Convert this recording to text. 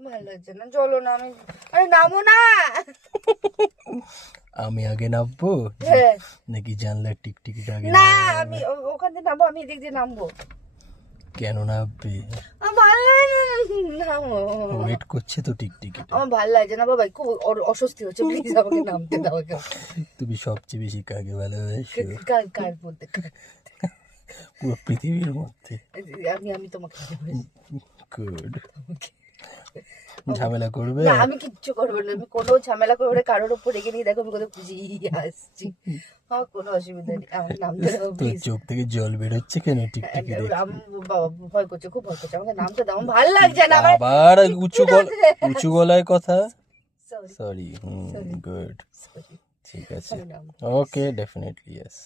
ভালো লাগছে না, চলো না। আমি আরে নামো না। আমি আগে নামবো হ্যাঁ। নাকি জানলার টিকটিকিটা আগে না, নামাবো? আমি ওখান থেকে নামবো, আমি এদিক দিয়ে নামবো। কেন নামবে? আমার ভালো লাগে না, নামো। ওয়েট করছে তো টিকটিকিটা। আমার ভালো লাগছে না বাবা, খুব অস্বস্তি হচ্ছে, প্লিজ আমাকে নামতে দাও। তুমি সবচেয়ে বেশি কাকে ভালোবাসো? কার কার বলতে পুরো পৃথিবীর মধ্যে। আমি তোমাকে ভালোবাসি। গুড। ঝামেলা করবে? না, আমি কিচ্ছু করবো না, আমি কোনো ঝামেলা করবো না, কারোর উপর রেখে নিয়ে দেখো আমি কোথাও খুঁজি আসছি, আমার কোনো অসুবিধা নেই, আমার নামতে দাও তোর প্লিজ। চোখ থেকে জল বেরোচ্ছে কেন টিকটিকি দেখে? বাবা ভয় করছে, খুব ভয় করছে, আমাকে নামতে দাও, আমার ভালো লাগছে না। আবার উঁচু গলায় কথা। Sorry sorry. Sorry. Good. Sorry. ঠিক আছে। আমি নামবো। ওকে, ডেফিনেটলি ইয়েস।